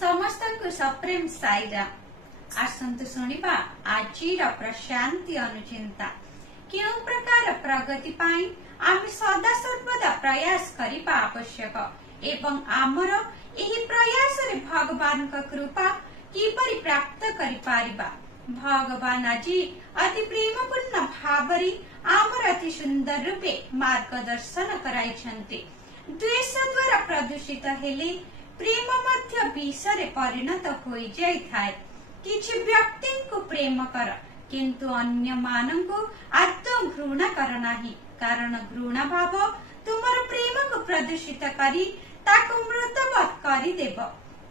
समस्त को सप्रेम साईराम। आसंतु सुनिबा आजिर प्रशांति अनुचिंता केउ प्रकार प्रगति पाई आमे सदा सर्वदा प्रयास करिबा आवश्यक एवं आमर एही प्रयास रे भगवान का कृपा किपरि प्राप्त करि पारिबा। भगवान आजी अति प्रेमपूर्ण भावरी आमर अति सुंदर रूपे मार्गदर्शन कराइछन्ति। द्वेष द्वारा प्रदूषित हेले प्रेम मध्य विषरे परिणत होई जाय थाए। किछि व्यक्ति को प्रेम कर किंतु अन्य मानंको आदौ घृणा कर नाही, कारण घृणा भाव तुमर प्रेम को प्रदूषित करी ताको मृतवत करी देव।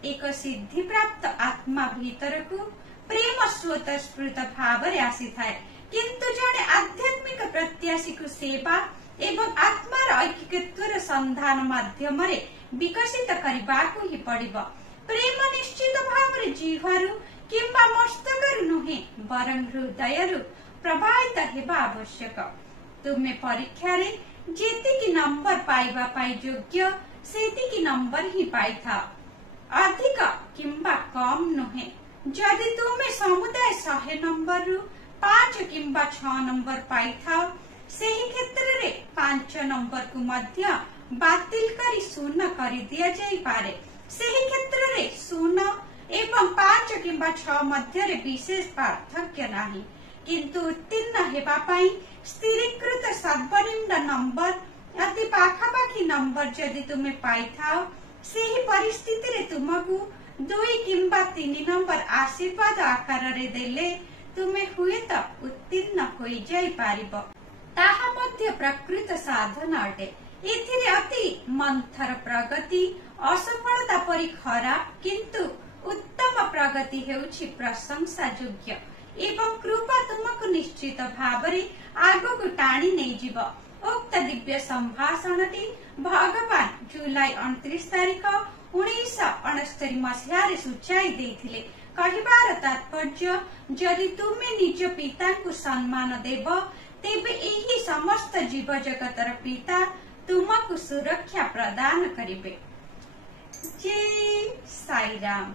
एक सिद्धि प्राप्त आत्मा भीतर को प्रेम स्वतःस्फूर्त भाव रे आसी थाए, किंतु जने आध्यात्मिक प्रत्याशी को सेवा एवं आत्मार ऐक्यत्वर संधान माध्यम रे विकसित करबाकू ही पड़िबो। प्रेम निश्चित भाव रे जीवारु किंबा मस्तकरु नुहे बरं हृदयरु प्रभावित हेबा आवश्यक। तुमे परीक्षा रे जेतिकी नंबर पाइबा पाई योग्य सेतिकी नंबर ही पाइथा, अधिक किंबा कम नुहे। जदि तुमे समुदाय 100 नंबर रु 5 किंबा 6 नंबर पाइथा, सेही क्षेत्र रे 5 नंबर को मध्य बातिल करी 0 करी दिया जाई पारे। सेही क्षेत्र रे 0 एवं 5 किंबा 6 मध्य रे विशेष पार्थक्य नाही, किंतु उत्तीर्ण हेबा पाई स्थिरीकृत सर्वनिम्न नंबर अति पाखापाखी नंबर जदि तुमे पाइथाओ, सेही परिस्थिति रे तुमकु 2 किंबा 3 नंबर आशीर्वाद आकार रे देले तुमे हुए तो उत्तीर्ण होई जाई पारिबो। ताहा मध्य प्रकृत साधन अटे। एथिरे अति मंथर प्रगति असफलता परि खराब, किंतु उत्तम प्रगति हेउछि प्रशंसा योग्य एवं कृपा तुमको निश्चित भावरे आगको टाणी नै जीव। उक्त दिव्य संभाषणटी भगवान जुलाई 29 तारिख 1969 मसीहा रे सूचाई देथिले। कहिबार तात्पर्य, जदि तुमे निज पिता को सम्मान देव तेबे एही समस्त जीव जगतर पिता तुमको सुरक्षा प्रदान करिबे। जय साईराम।